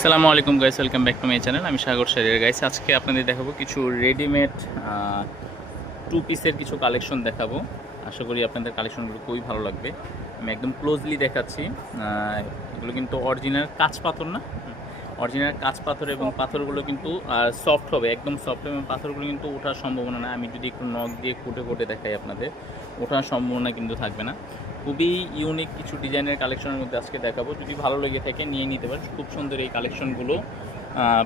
আসসালামু আলাইকুম guys welcome back to my channel আমি সাগর শরীর গাইস আজকে আপনাদের দেখাবো কিছু রেডিমেড টু পিসের কিছু কালেকশন দেখাবো। আশা করি আপনাদের কালেকশনগুলো খুবই ভালো লাগবে। আমি একদম ক্লোজলি দেখাচ্ছি। এগুলো কিন্তু অরিজিনাল কাঁচ পাথর না অরিজিনাল কাঁচ পাথর এবং পাথরগুলো কিন্তু সফট হবে, একদম সফট এবং পাথরগুলো কিন্তু ওঠার সম্ভাবনা না আমি যদি একটু নখ দিয়ে কুটে কুটে দেখাই আপনাদের, ওঠার সম্ভাবনা কিন্তু থাকবে না। খুবই ইউনিক কিছু ডিজাইনের কালেকশনের মধ্যে আজকে দেখাবো। যদি ভালো লেগে থাকে, নিয়ে নিতে পারেন। খুব সুন্দর এই কালেকশনগুলো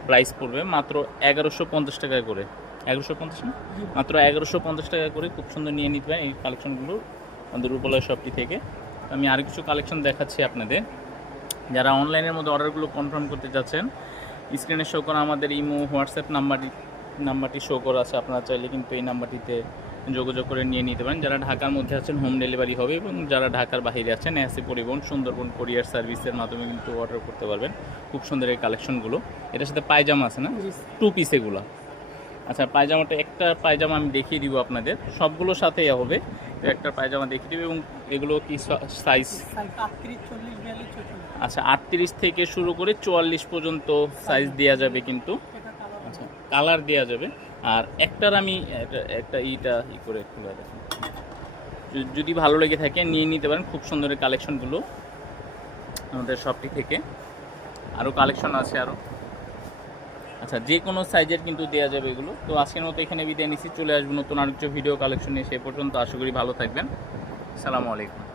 প্রাইস পড়বে মাত্র এগারোশো পঞ্চাশ টাকা করে। এগারোশো পঞ্চাশ না? মাত্র এগারোশো পঞ্চাশ টাকা করে খুব সুন্দর নিয়ে নিতে পারেন এই কালেকশনগুলো আমাদের রূপালয় শপটি থেকে। আমি আর কিছু কালেকশন দেখাচ্ছি আপনাদের। যারা অনলাইনের মধ্যে অর্ডারগুলো কনফার্ম করতে চাচ্ছেন স্ক্রিনে শো করা আমাদের ইমো হোয়াটসঅ্যাপ নাম্বারটি নাম্বারটি শো করা আছে। আপনারা চাইলে কিন্তু এই নাম্বারটিতে যোগাযোগ করে নিয়ে নিতে পারেন। যারা ঢাকার মধ্যে আছেন হোম ডেলিভারি হবে এবং যারা ঢাকার বাইরে আছেন এসি পরিবহন সুন্দরবন কোরিয়ার সার্ভিসের মাধ্যমে কিন্তু অর্ডার করতে পারবেন। খুব সুন্দর এই কালেকশনগুলো এটার সাথে পায়জামা আছে না? টু পিস এগুলো। আচ্ছা পায়জামাটা একটা পায়জামা আমি দেখিয়ে দিব আপনাদের। সবগুলোর সাথেই হবে। একটা পায়জামা দেখিয়ে দিব এবং এগুলো কি সাইজ আচ্ছা আটত্রিশ থেকে শুরু করে চুয়াল্লিশ পর্যন্ত সাইজ দেওয়া যাবে কিন্তু। আচ্ছা কালার দেওয়া যাবে। আর একটার আমি, একটা- ইটা ই করে দেখাচ্ছি। য- যদি ভালো লেগে থাকে, নিয়ে নিতে পারেন। খুব সুন্দর কালেকশনগুলো আমাদের শপটি থেকে। আরও কালেকশন আছে আরও আচ্ছা যে কোনো সাইজের কিন্তু দেওয়া যাবে এগুলো। তো আজকের মতো এখানে বিদায় নিচ্ছি, চলে আসব নতুন আর ভিডিও কালেকশন নিয়ে, সে পর্যন্ত আশা করি ভালো থাকবেন। সালামু আলাইকুম।